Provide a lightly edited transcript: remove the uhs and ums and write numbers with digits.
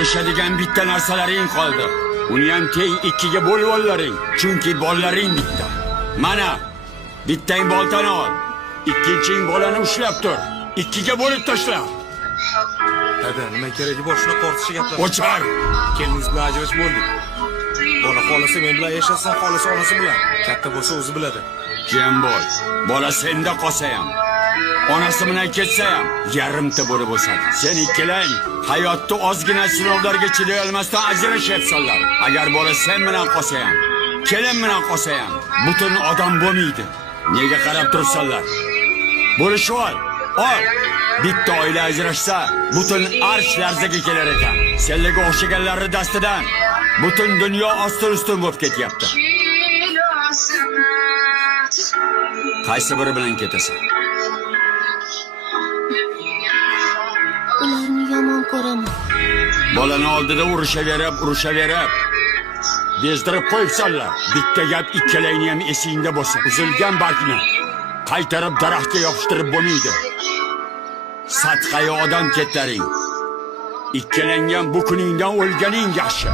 Yashadigan bitta narsalaring qoldi. Uni ham teng ikkiga bo'lib olaring, chunki bolalaring bitta. Mana, bittang boltani ol, ikkinching bolani ushlab tur. Ikkiga bo'lib tashla. Dada, nima keragi bor shuna tortishga gaplar? O'char. Keliniz bilan ajrashib bo'ldik. Bola xolasi men bilan yashasin, xolasi onasi bilan. Katta bo'lsa o'zi biladi. Kim bo'l? Bola senda qolsa ham, onasi bilan ketsa ham yarimta bo'lib o'sadi. Sen ikkilang hayotda ozgina sinovlarga chiday olmasdan ajrashyapsanlar. Agar bola sen bilan qolsa ham, kelin bilan qolsa ham butun odam bo'lmaydi. Nega qarab turibsanlar? Bo'lishib ol. Ol. Bitta oila ajrashsa, butun arsh larzaga kelar ekan. Senlarga o'xshaganlarni dastidan butun dunyo ostin-ustin bo'lib ketyapti. Qaysi biri bilan ketasan? Ularni yomon ko'raman. Bolani oldida urushaverib, bezdirib qo'yibsanlar. Bitta gap ikkalangni ham esingda bo'lsin. Uzilgan bargni qaytarib daraxtga yopishtirib bo'lmaydi. Satqayi odam ketlaring. Ikkalangan bu kuningdan o'lganing yaxshi.